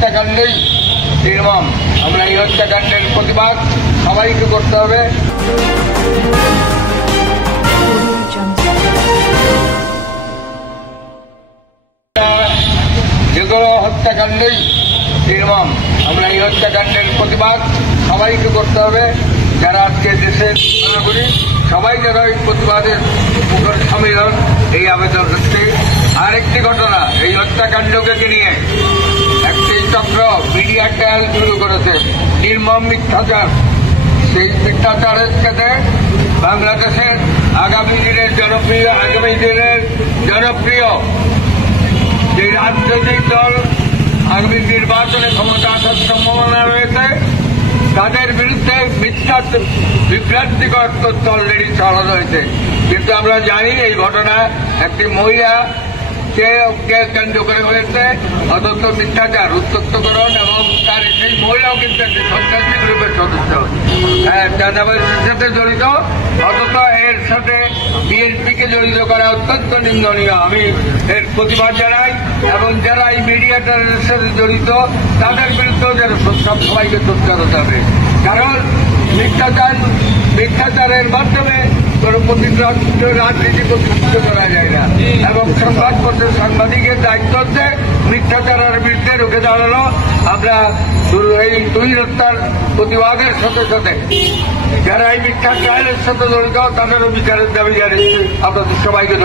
হত্যাকাণ্ডই নির্মম। আমরা এই হত্যাকাণ্ডের প্রতিবাদ সবাইকে করতে হবে। যেগুলো হত্যাকাণ্ডই নির্মম, আমরা এই হত্যাকাণ্ডের প্রতিবাদ সবাইকে করতে হবে। যারা আজকে দেশের নাগরিক সবাই যারা এই প্রতিবাদের মুখর সম্মেলন এই আবেদন হচ্ছে। আরেকটি ঘটনা, এই হত্যাকাণ্ডকে নিয়ে একটি চক্র মিডিয়া ট্রায়াল শুরু করেছে, নির্মম মিথ্যাচার। সেই মিথ্যাচারের সাথে বাংলাদেশের আগামী দিনের জনপ্রিয় যে রাজনৈতিক দল আগামী নির্বাচনে ক্ষমতা আসার সম্ভাবনা রয়েছে তাদের বিরুদ্ধে মিথ্যা বিভ্রান্তিকর তথ্য অলরেডি ছড়ানো হয়েছে। কিন্তু আমরা জানি এই ঘটনা একটি মহিলা কে কেন্দ্র করে হয়েছে, অথচ মিথ্যাচার উত্তক্তকরণ এবং তার সেই মহিলাও কিন্তু একটি সন্ত্রাসী গ্রুপের সদস্য, চাঁদাবাজির সাথে জড়িত, অথচ এর সাথে বিএনপিকে জড়িত করা অত্যন্ত নিন্দনীয়। আমি এর প্রতিবাদ জানাই এবং যারা এই মিডিয়াটার সাথে জড়িত তাদের বিরুদ্ধেও যেন সবাইকে সোচ্চার হতে হবে। কারণ মিথ্যাচারের মাধ্যমে কোন রাজনীতি প্রতিষ্ঠিত করা যায় না এবং সংবাদপত্রের সাংবাদিকের দায়িত্ব হচ্ছে মিথ্যাচারের বিরুদ্ধে রুখে দাঁড়ানো। আমরা এই দুই হত্যার প্রতিবাদের সাথে সাথে যারা এই মিথ্যা ট্রায়ালের সাথে জড়িত তাদেরও বিচারের দাবি জানিয়েছি। আপনাদের সবাইকে